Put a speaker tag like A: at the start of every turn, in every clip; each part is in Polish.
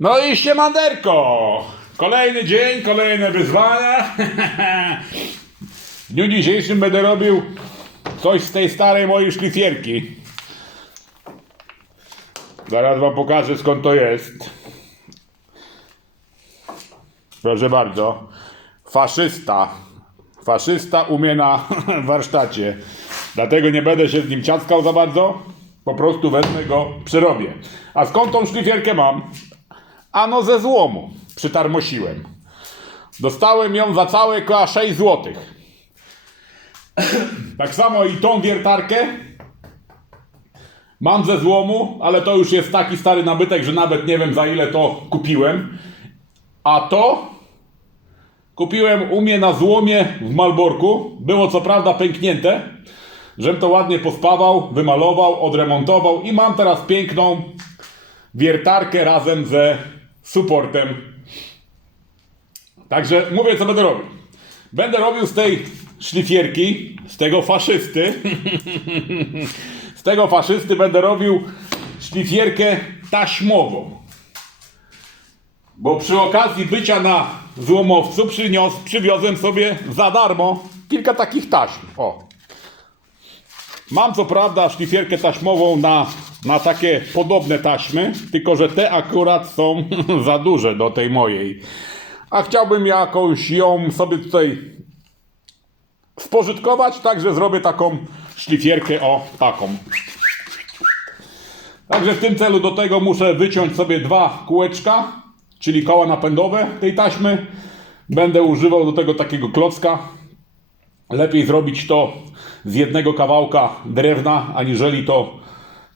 A: No i siemanderko! Kolejny dzień, kolejne wyzwania. W dniu dzisiejszym będę robił coś z tej starej mojej szlifierki. Zaraz wam pokażę skąd to jest. Proszę bardzo. Faszysta. Faszysta umie na warsztacie. Dlatego nie będę się z nim ciaskał za bardzo. Po prostu wezmę go, przerobię. A skąd tą szlifierkę mam? Ano ze złomu. Przytarmosiłem. Dostałem ją za całe koła 6 złotych. tak samo i tą wiertarkę mam ze złomu, ale to już jest taki stary nabytek, że nawet nie wiem za ile to kupiłem. A to kupiłem u mnie na złomie w Malborku. Było co prawda pęknięte, żem to ładnie pospawał, wymalował, odremontował i mam teraz piękną wiertarkę razem ze supportem. Także mówię, co będę robił. Będę robił z tej szlifierki, z tego faszysty, z tego faszysty będę robił szlifierkę taśmową. Bo przy okazji bycia na złomowcu przynios, przywiozłem sobie za darmo kilka takich taśm. O. Mam co prawda szlifierkę taśmową na, na takie podobne taśmy, tylko że te akurat są za duże do tej mojej. A chciałbym jakąś ją sobie tutaj spożytkować, także zrobię taką szlifierkę o taką. Także w tym celu do tego muszę wyciąć sobie dwa kółeczka, czyli koła napędowe tej taśmy. Będę używał do tego takiego klocka. Lepiej zrobić to z jednego kawałka drewna, aniżeli to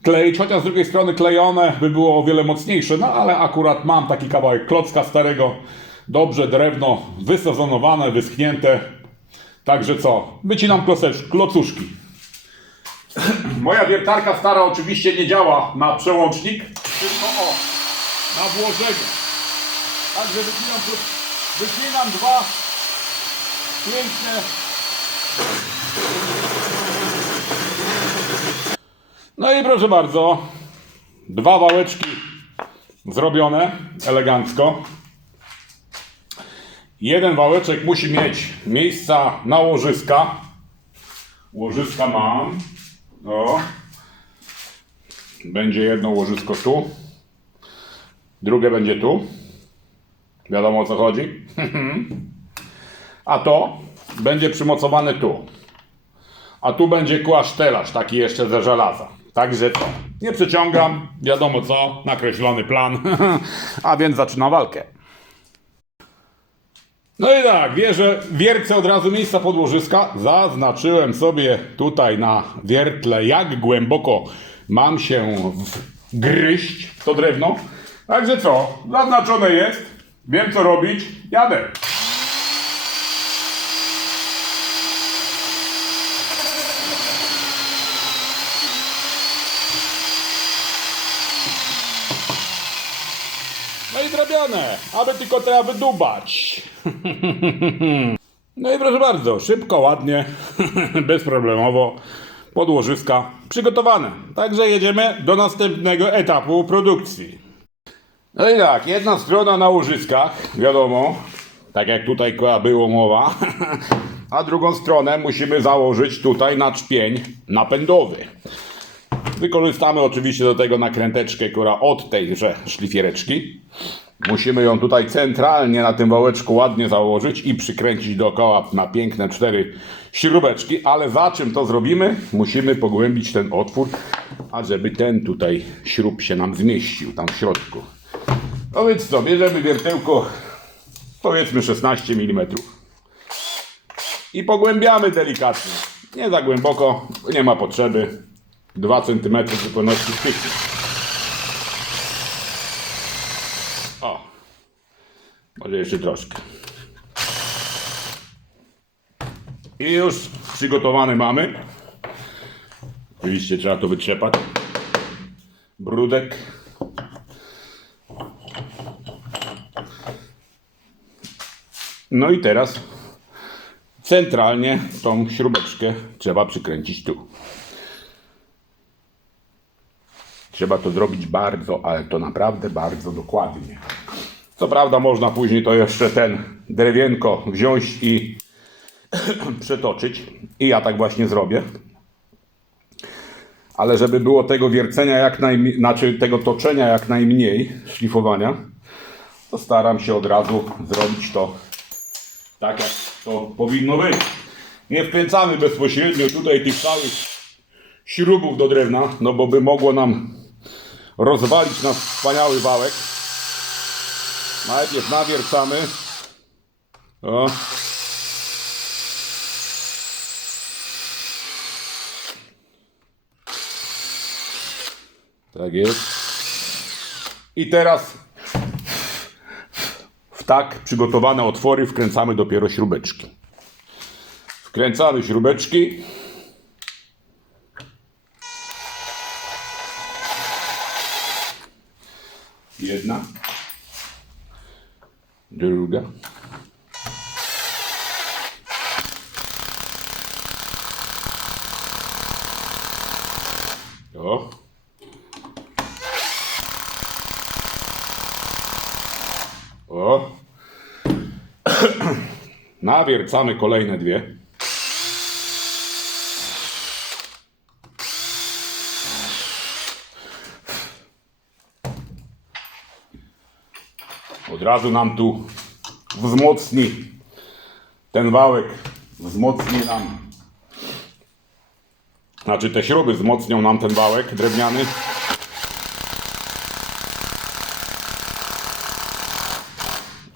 A: kleić, chociaż z drugiej strony klejone by było o wiele mocniejsze, no ale akurat mam taki kawałek klocka starego, dobrze drewno wysezonowane, wyschnięte. Także co? Wycinam klocecz- klocuszki. Moja wiertarka stara oczywiście nie działa na przełącznik, tylko o, na włożenie. Także wycinam, wycinam dwa piękne No i proszę bardzo, dwa wałeczki zrobione elegancko. Jeden wałeczek musi mieć miejsca na łożyska. Łożyska mam. O. Będzie jedno łożysko tu. Drugie będzie tu. Wiadomo o co chodzi. A to będzie przymocowane tu. A tu będzie kłasztelarz, taki jeszcze ze żelaza. Także. Nie przeciągam, wiadomo co, nakreślony plan. A więc zaczynam walkę. No i tak, wierzę, wiercę od razu miejsca podłożyska. Zaznaczyłem sobie tutaj na wiertle, jak głęboko mam się wgryźć w to drewno. Także co, zaznaczone jest, wiem co robić, jadę. No i zrobione, aby tylko trzeba wydubać. No i proszę bardzo, szybko, ładnie, bezproblemowo, podłożyska przygotowane. Także jedziemy do następnego etapu produkcji. No i tak, jedna strona na łożyskach, wiadomo, tak jak tutaj było mowa, a drugą stronę musimy założyć tutaj na czpień napędowy. Wykorzystamy oczywiście do tego nakręteczkę, która od tejże szlifiereczki. Musimy ją tutaj centralnie na tym wałeczku ładnie założyć i przykręcić dookoła na piękne cztery śrubeczki, ale za czym to zrobimy? Musimy pogłębić ten otwór, ażeby ten tutaj śrub się nam zmieścił tam w środku. No więc co, bierzemy wiertełko powiedzmy 16 mm i pogłębiamy delikatnie. Nie za głęboko, nie ma potrzeby. 2 cm zupełności styknie. O, może jeszcze troszkę. I już przygotowany mamy. Oczywiście trzeba to wytrzepać. Brudek. No i teraz centralnie tą śrubeczkę trzeba przykręcić tu. Trzeba to zrobić bardzo, ale to naprawdę bardzo dokładnie. Co prawda można później to jeszcze ten drewienko wziąć i przetoczyć. I ja tak właśnie zrobię. Ale żeby było tego wiercenia jak najmniej, znaczy tego toczenia jak najmniej, szlifowania, to staram się od razu zrobić to tak, jak to powinno być. Nie wkręcamy bezpośrednio tutaj tych całych śrubów do drewna, no bo by mogło nam rozwalić nasz wspaniały wałek. Najpierw nawiercamy. O. Tak jest. I teraz w tak przygotowane otwory wkręcamy dopiero śrubeczki. Wkręcamy śrubeczki. Jedna. Druga. O. O. Nawiercamy kolejne dwie. Od razu nam tu wzmocni ten wałek, wzmocni nam, znaczy te śruby wzmocnią nam ten wałek drewniany.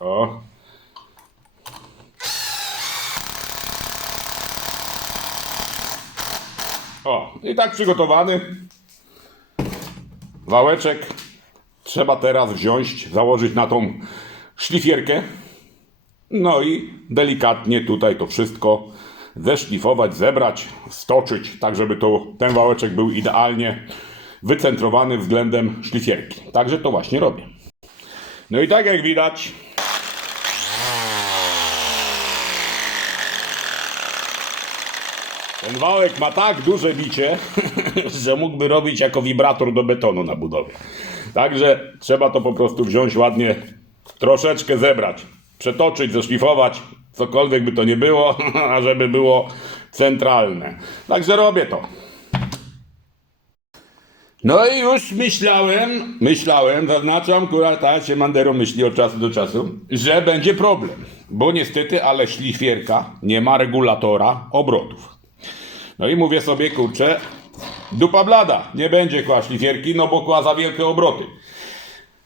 A: O. O, i tak przygotowany wałeczek trzeba teraz wziąć, założyć na tą szlifierkę. No i delikatnie tutaj to wszystko zeszlifować, zebrać, stoczyć, tak żeby to, ten wałeczek był idealnie wycentrowany względem szlifierki. Także to właśnie robię. No i tak jak widać, ten wałek ma tak duże bicie, że mógłby robić jako wibrator do betonu na budowie. Także trzeba to po prostu wziąć ładnie, troszeczkę zebrać, przetoczyć, zeszlifować, cokolwiek by to nie było, a żeby było centralne. Także robię to. No i już myślałem, myślałem, zaznaczam, akurat tak się Mandero myśli od czasu do czasu, że będzie problem, bo niestety, ale szlifierka nie ma regulatora obrotów. No i mówię sobie, kurczę, dupa blada, nie będzie kła szlifierki, no bo kła za wielkie obroty.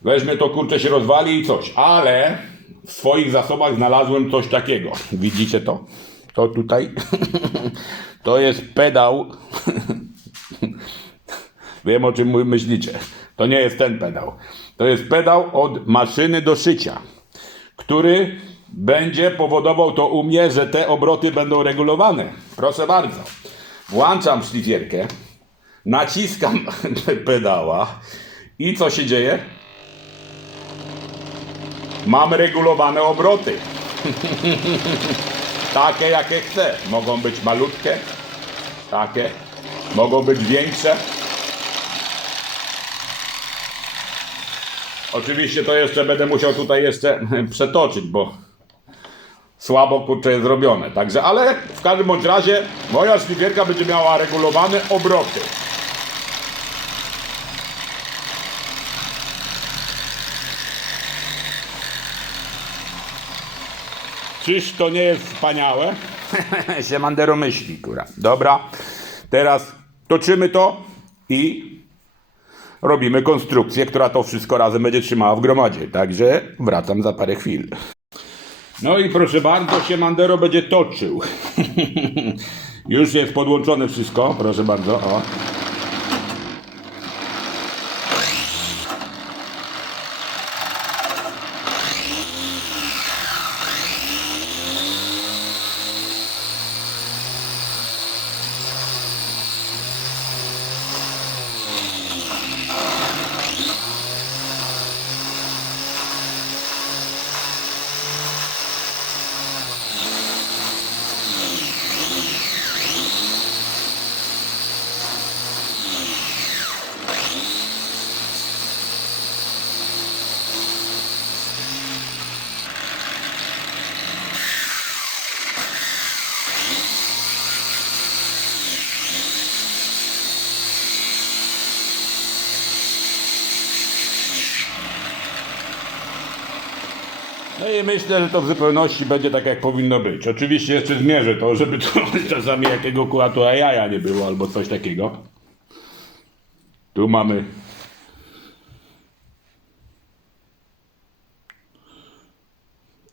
A: Weźmie to, kurczę, się rozwali i coś, ale w swoich zasobach znalazłem coś takiego. Widzicie to? To tutaj, to jest pedał Wiem o czym myślicie. To nie jest ten pedał. To jest pedał od maszyny do szycia, który będzie powodował to u mnie, że te obroty będą regulowane. Proszę bardzo. Włączam szlifierkę, naciskam pedała i co się dzieje? Mam regulowane obroty. Takie jakie chcę. Mogą być malutkie, takie, mogą być większe. Oczywiście to jeszcze będę musiał tutaj jeszcze przetoczyć, bo słabo kurczę jest zrobione. Także, ale w każdym bądź razie moja szlifierka będzie miała regulowane obroty. Czyż to nie jest wspaniałe? się Mandero myśli, kura. Dobra, teraz toczymy to i robimy konstrukcję, która to wszystko razem będzie trzymała w gromadzie. Także wracam za parę chwil. No i proszę bardzo, się Mandero będzie toczył. Już jest podłączone wszystko, proszę bardzo. O. i myślę, że to w zupełności będzie tak, jak powinno być. Oczywiście jeszcze zmierzę to, żeby tu czasami jakiego kułatua jaja nie było, albo coś takiego. Tu mamy...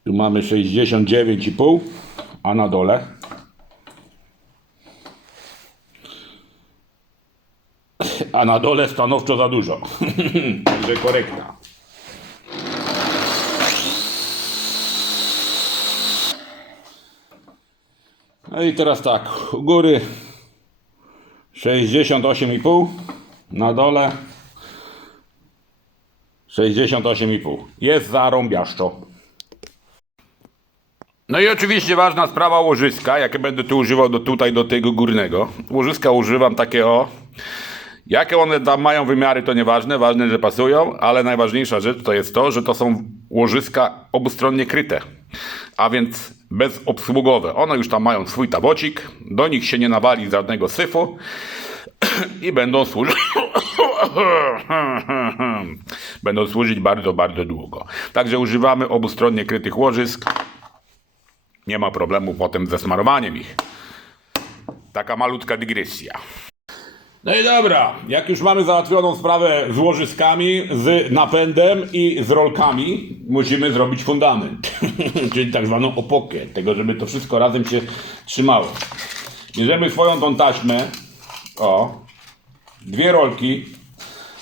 A: Tu mamy 69,5, a na dole... A na dole stanowczo za dużo. Także korekta. No i teraz tak, u góry 68,5, na dole 68,5. Jest zarąbiaszczo. No i oczywiście ważna sprawa łożyska, jakie będę tu używał do tutaj, do tego górnego. Łożyska używam takie o. Jakie one tam mają wymiary, to nieważne, ważne, że pasują, ale najważniejsza rzecz to jest to, że to są łożyska obustronnie kryte, a więc bezobsługowe. One już tam mają swój tabocik, do nich się nie nawali żadnego syfu i będą służyć będą służyć bardzo, bardzo długo. Także używamy obustronnie krytych łożysk. Nie ma problemu potem ze smarowaniem ich. Taka malutka dygresja. No i dobra, jak już mamy załatwioną sprawę z łożyskami, z napędem i z rolkami, musimy zrobić fundament, czyli tak zwaną opokę, tego, żeby to wszystko razem się trzymało. Bierzemy swoją tą taśmę, o, dwie rolki,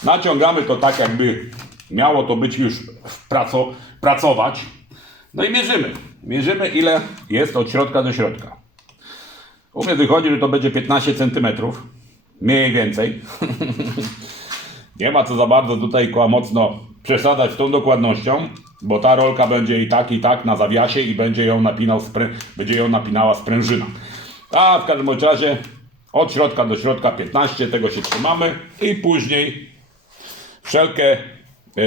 A: naciągamy to tak, jakby miało to być już w praco, pracować, no i mierzymy. Mierzymy, ile jest od środka do środka. U mnie wychodzi, że to będzie 15 cm. Mniej więcej. Nie ma co za bardzo tutaj kła mocno przesadzać tą dokładnością, bo ta rolka będzie i tak, i tak na zawiasie i będzie ją, napinał będzie ją napinała sprężyna. A w każdym razie od środka do środka 15, tego się trzymamy i później wszelkie, y,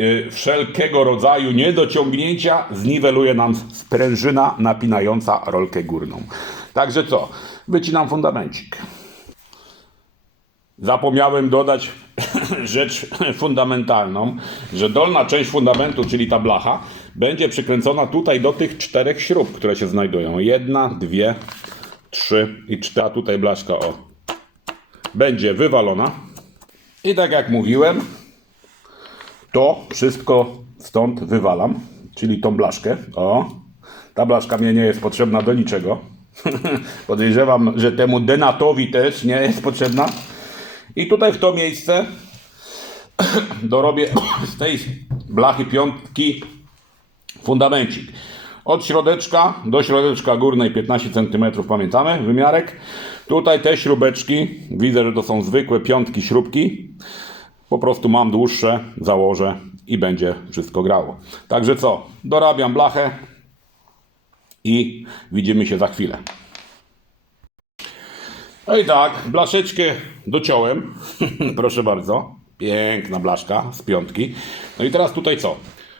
A: y, wszelkiego rodzaju niedociągnięcia zniweluje nam sprężyna napinająca rolkę górną. Także co? Wycinam fundamencik. Zapomniałem dodać rzecz fundamentalną, że dolna część fundamentu, czyli ta blacha, będzie przykręcona tutaj do tych czterech śrub, które się znajdują. Jedna, dwie, trzy i cztery. Tutaj blaszka o. Będzie wywalona. I tak jak mówiłem, to wszystko stąd wywalam, czyli tą blaszkę. O, ta blaszka mnie nie jest potrzebna do niczego. Podejrzewam, że temu denatowi też nie jest potrzebna. I tutaj w to miejsce dorobię z tej blachy piątki fundamencik. Od środeczka do środeczka górnej 15 cm, pamiętamy wymiarek. Tutaj te śrubeczki, widzę, że to są zwykłe piątki śrubki. Po prostu mam dłuższe, założę i będzie wszystko grało. Także co? Dorabiam blachę i widzimy się za chwilę. No i tak, blaszeczkę dociąłem. Proszę bardzo. Piękna blaszka z piątki. No i teraz tutaj co?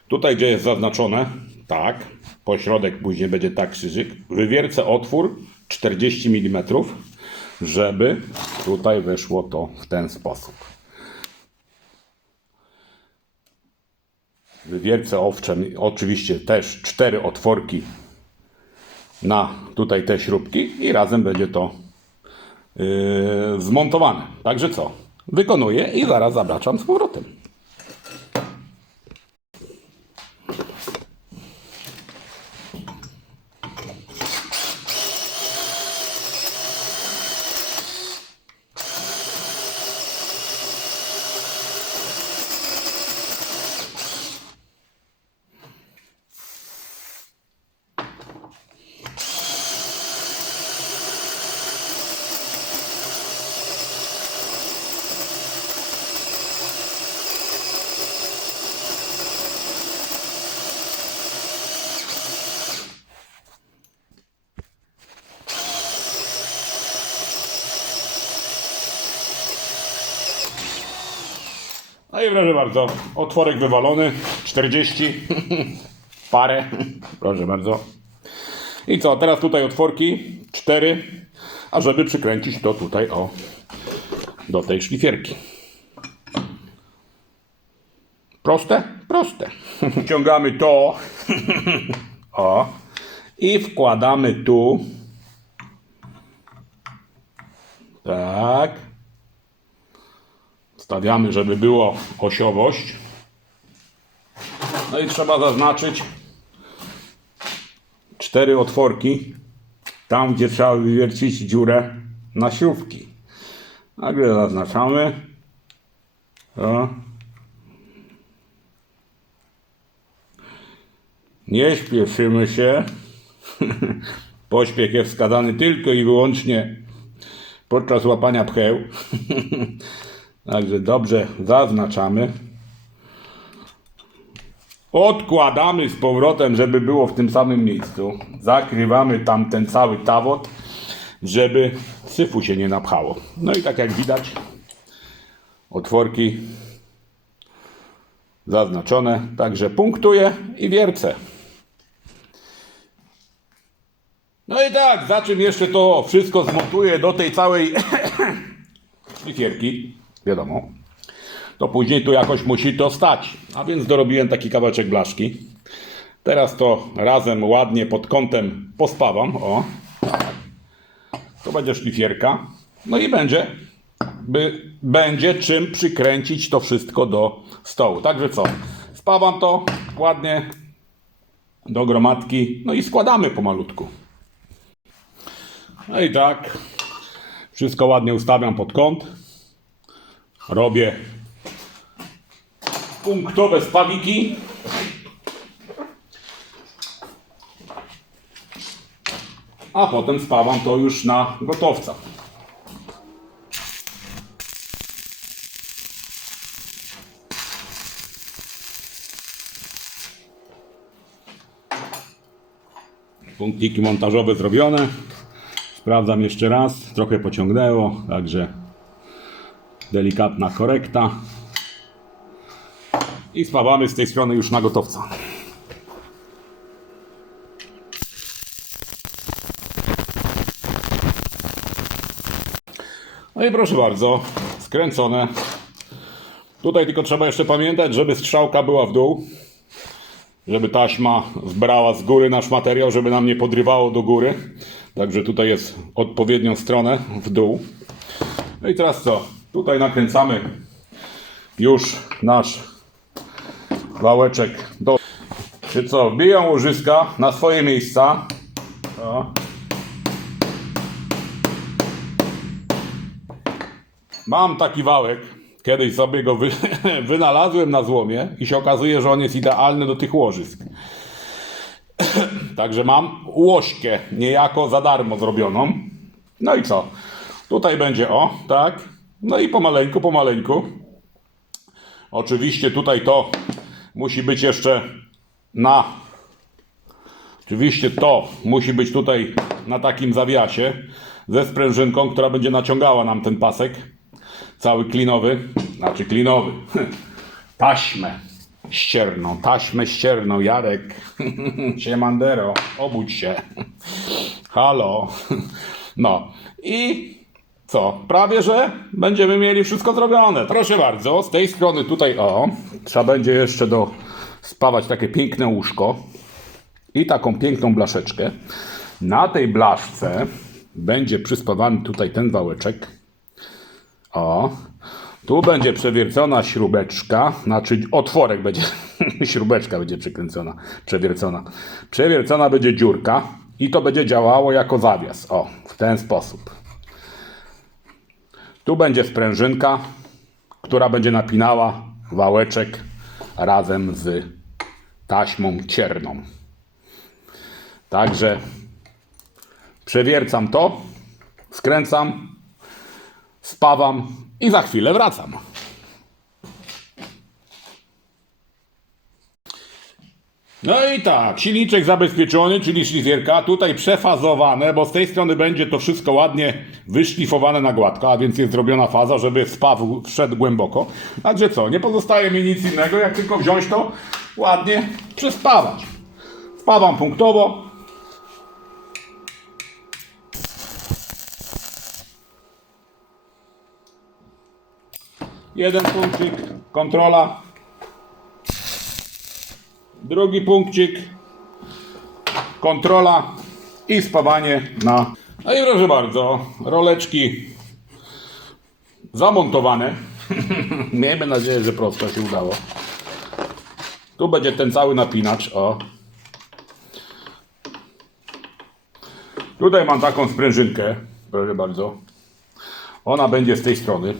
A: Tutaj, gdzie jest zaznaczone, tak, pośrodek później będzie tak krzyżyk. Wywiercę otwór 40 mm, żeby tutaj weszło to w ten sposób. Wywiercę owczem, oczywiście też cztery otworki na tutaj te śrubki i razem będzie to zmontowane. Także co? Wykonuję i zaraz zabraczam z powrotem. No i proszę bardzo, otworek wywalony, 40, parę, proszę bardzo. I co, teraz tutaj otworki, 4, a żeby przykręcić to tutaj o, do tej szlifierki. Proste? Proste. Ciągamy to. o. I wkładamy tu. Tak. Stawiamy, żeby było osiowość. No i trzeba zaznaczyć cztery otworki. Tam, gdzie trzeba wywiercić dziurę na śrubki. Nagle zaznaczamy. O. Nie śpieszymy się. Pośpiech jest wskazany tylko i wyłącznie podczas łapania pcheł. Także dobrze zaznaczamy. Odkładamy z powrotem, żeby było w tym samym miejscu. Zakrywamy tam ten cały tawot, żeby syfu się nie napchało. No i tak jak widać, otworki zaznaczone. Także punktuję i wiercę. No i tak, za czym jeszcze to wszystko zmontuję do tej całej szlifierki, wiadomo, to później tu jakoś musi to stać. A więc dorobiłem taki kawałeczek blaszki. Teraz to razem ładnie pod kątem pospawam. O, to będzie szlifierka. No i będzie, by, będzie czym przykręcić to wszystko do stołu. Także co, spawam to ładnie do gromadki, no i składamy pomalutku. No i tak, wszystko ładnie ustawiam pod kąt. Robię punktowe spawiki. A potem spawam to już na gotowca. Punktiki montażowe zrobione. Sprawdzam jeszcze raz. Trochę pociągnęło, także delikatna korekta. I spawamy z tej strony już na gotowca. No i proszę bardzo, skręcone. Tutaj tylko trzeba jeszcze pamiętać, żeby strzałka była w dół. Żeby taśma zbrała z góry nasz materiał, żeby nam nie podrywało do góry. Także tutaj jest odpowiednią stronę w dół. No i teraz co? Tutaj nakręcamy już nasz wałeczek do... Czy co? Wbiją łożyska na swoje miejsca. O. Mam taki wałek. Kiedyś sobie go wy... wynalazłem na złomie i się okazuje, że on jest idealny do tych łożysk. Także mam łośkę niejako za darmo zrobioną. No i co? Tutaj będzie o, tak. No i pomaleńku, pomaleńku. Oczywiście tutaj to musi być jeszcze na. Oczywiście to musi być tutaj na takim zawiasie ze sprężynką, która będzie naciągała nam ten pasek. Cały klinowy, znaczy klinowy. Taśmę ścierną, taśmę ścierną, Jarek. Siemandero, obudź się. Halo. No i co? Prawie, że będziemy mieli wszystko zrobione. Proszę bardzo, z tej strony tutaj, o, trzeba będzie jeszcze do spawać takie piękne łóżko i taką piękną blaszeczkę. Na tej blaszce będzie przyspawany tutaj ten wałeczek. O, tu będzie przewiercona śrubeczka, znaczy otworek będzie, śrubeczka będzie przykręcona, przewiercona. Przewiercona będzie dziurka i to będzie działało jako zawias. O, w ten sposób. Tu będzie sprężynka, która będzie napinała wałeczek razem z taśmą cierną. Także przewiercam to, skręcam, spawam i za chwilę wracam. No i tak, silniczek zabezpieczony, czyli szlifierka, tutaj przefazowane, bo z tej strony będzie to wszystko ładnie wyszlifowane na gładko, a więc jest zrobiona faza, żeby spaw wszedł głęboko. Także co, nie pozostaje mi nic innego, jak tylko wziąć to ładnie przespawać. Spawam punktowo. Jeden punkcik, kontrola. Drugi punkcik. Kontrola i spawanie na. No i proszę bardzo, roleczki zamontowane. Miejmy nadzieję, że prosto się udało. Tu będzie ten cały napinacz. O. Tutaj mam taką sprężynkę. Proszę bardzo. Ona będzie z tej strony.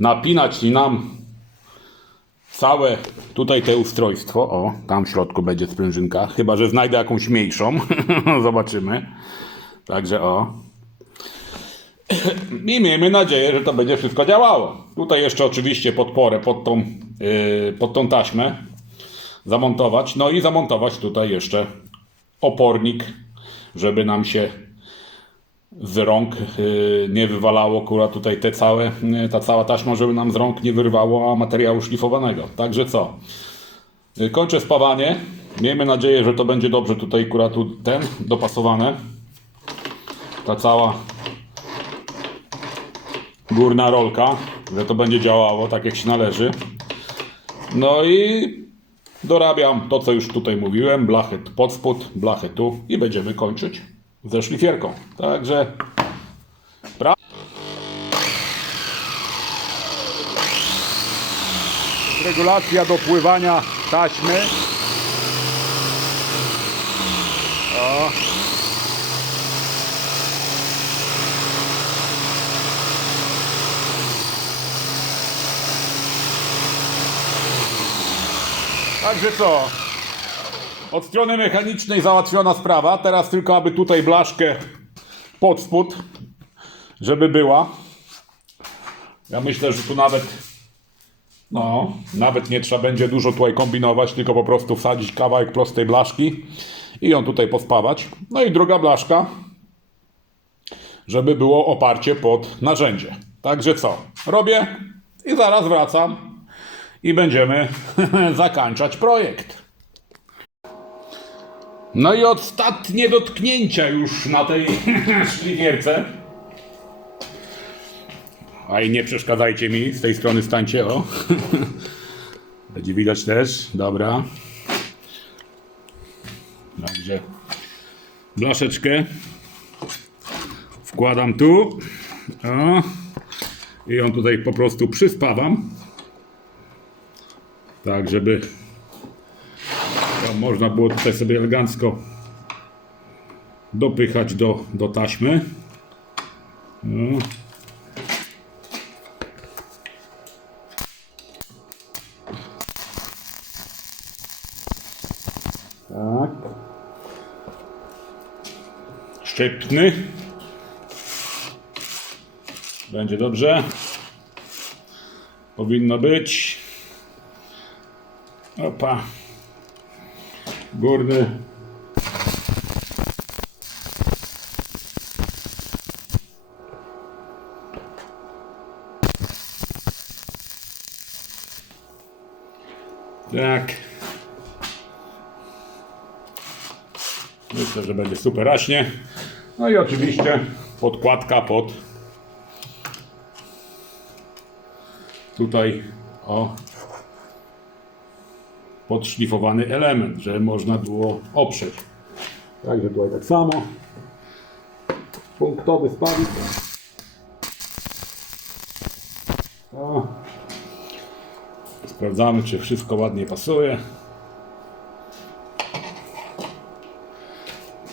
A: Napinać nam całe tutaj te ustrojstwo. O, tam w środku będzie sprężynka. Chyba, że znajdę jakąś mniejszą. Zobaczymy. Także o. I miejmy nadzieję, że to będzie wszystko działało. Tutaj jeszcze oczywiście podporę pod tą, yy, pod tą taśmę zamontować. No i zamontować tutaj jeszcze opornik, żeby nam się z rąk yy, nie wywalało akurat tutaj te całe, yy, ta cała taśma, żeby nam z rąk nie wyrwało materiału szlifowanego. Także co? Yy, Kończę spawanie. Miejmy nadzieję, że to będzie dobrze tutaj akurat tu ten dopasowane. Ta cała górna rolka, że to będzie działało tak jak się należy. No i dorabiam to, co już tutaj mówiłem, blachę pod spód, blachę tu i będziemy kończyć ze szlifierką. Także pra- regulacja dopływania taśmy. O. Także co? Od strony mechanicznej załatwiona sprawa. Teraz tylko, aby tutaj blaszkę pod spód, żeby była. Ja myślę, że tu nawet, no, nawet nie trzeba będzie dużo tutaj kombinować, tylko po prostu wsadzić kawałek prostej blaszki i ją tutaj pospawać. No i druga blaszka, żeby było oparcie pod narzędzie. Także co? Robię i zaraz wracam i będziemy zakończać projekt. No i ostatnie dotknięcia już na tej szlifierce. A i nie przeszkadzajcie mi, z tej strony stańcie, o. Będzie widać też, dobra. Dobrze. Blaszeczkę wkładam tu. O. I ją tutaj po prostu przyspawam. Tak, żeby można było tutaj sobie elegancko dopychać do, do taśmy. No. Tak. Szczyptny. Będzie dobrze. Powinno być. Opa. Górny. Tak. Myślę, że będzie super raśnie. No i oczywiście podkładka pod tutaj o podszlifowany element, że można było oprzeć. Także tutaj tak samo. Punktowy spawik. Sprawdzamy, czy wszystko ładnie pasuje.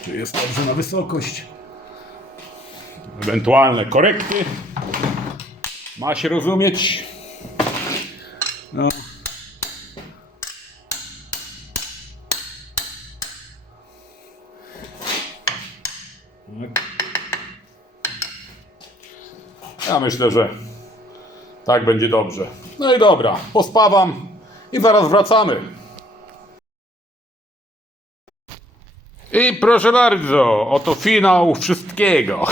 A: Czy jest dobrze na wysokość. Ewentualne korekty. Ma się rozumieć. Myślę, że tak będzie dobrze. No i dobra, pospawam i zaraz wracamy. I proszę bardzo, oto finał wszystkiego.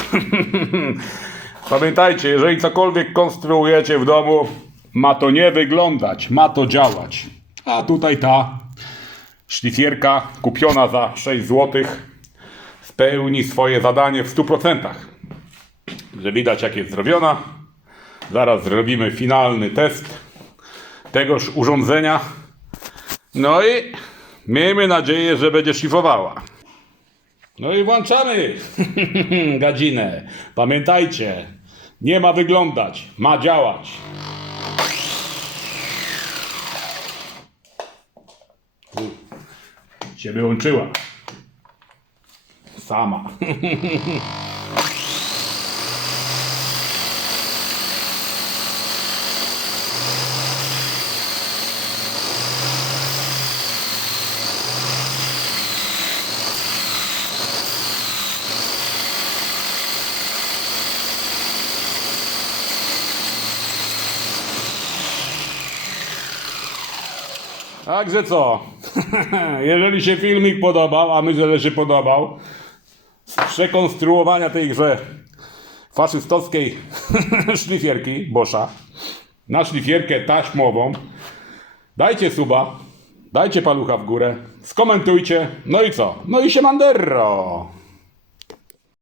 A: Pamiętajcie, jeżeli cokolwiek konstruujecie w domu, ma to nie wyglądać, ma to działać. A tutaj ta szlifierka kupiona za 6 zł spełni swoje zadanie w 100%. Że widać jak jest zrobiona. Zaraz zrobimy finalny test tegoż urządzenia. No i miejmy nadzieję, że będzie szlifowała. No i włączamy gadzinę. Pamiętajcie, nie ma wyglądać, ma działać. U, się wyłączyła. Sama. Także co? Jeżeli się filmik podobał, a myślę, że się podobał, z przekonstruowania tejże faszystowskiej szlifierki Boscha na szlifierkę taśmową, dajcie suba, dajcie palucha w górę, skomentujcie, no i co? No i się mandero!